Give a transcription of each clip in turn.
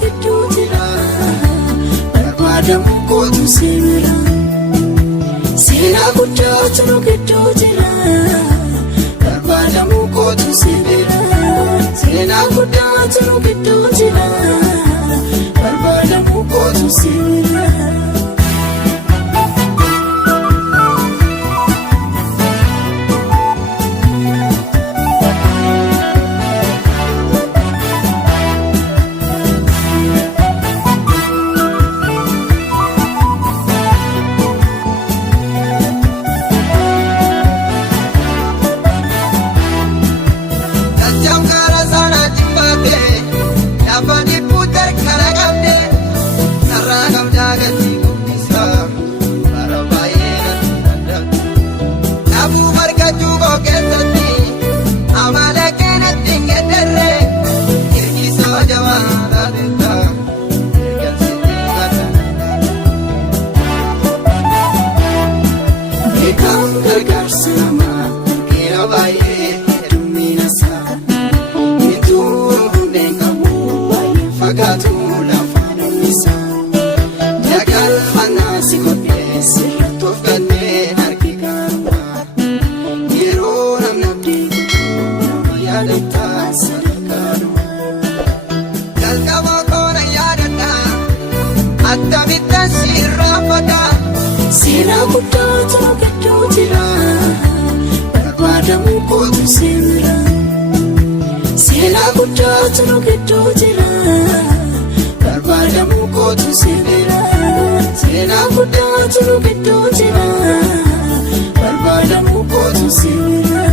gidduu jira barbaadamu kootu seera seenaa guddaatu nu gidduu jira barbaadamu kootu seera seenaa guddaatu nu gidduu jira barbaadamu kootu seera. Seenaa guddaatu nu gidduu jira barbaadamu kootu seera seenaa guddaatu nu gidduu jira barbaadamu kootu seera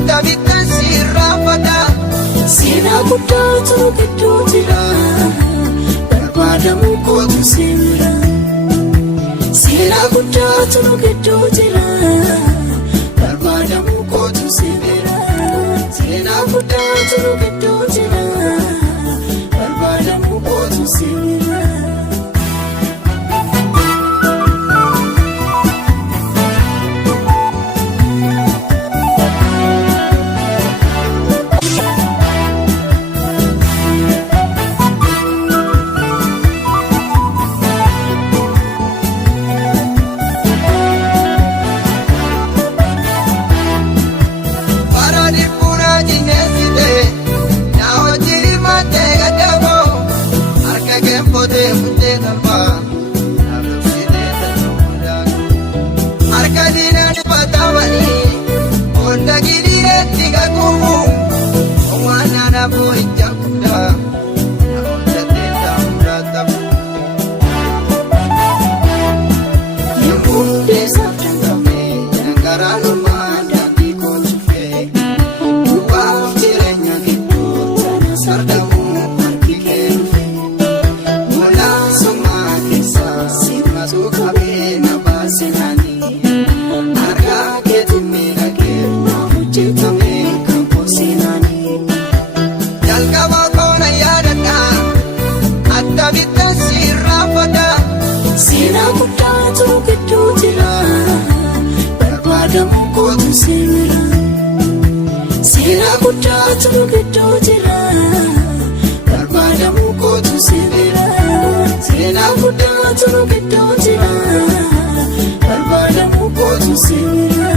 seenaa guddaatu nu gidduu jira barbaadamu kootu seera. Seenaa guddaatu nu gidduu jira barbaadamu kootu seera seenaa guddaatu nu gidduu jira barbaadamu kootu seera seenaa guddaatu nu gidduu jira barbaadamu kootu seera. Seenaa guddaatu nu gidduu jira barbaadamu kootu seera seenaa guddaatu nu gidduu jira barbaadamu kootu seera seenaa guddaatu nu gidduu jira barbaadamu kootu seera.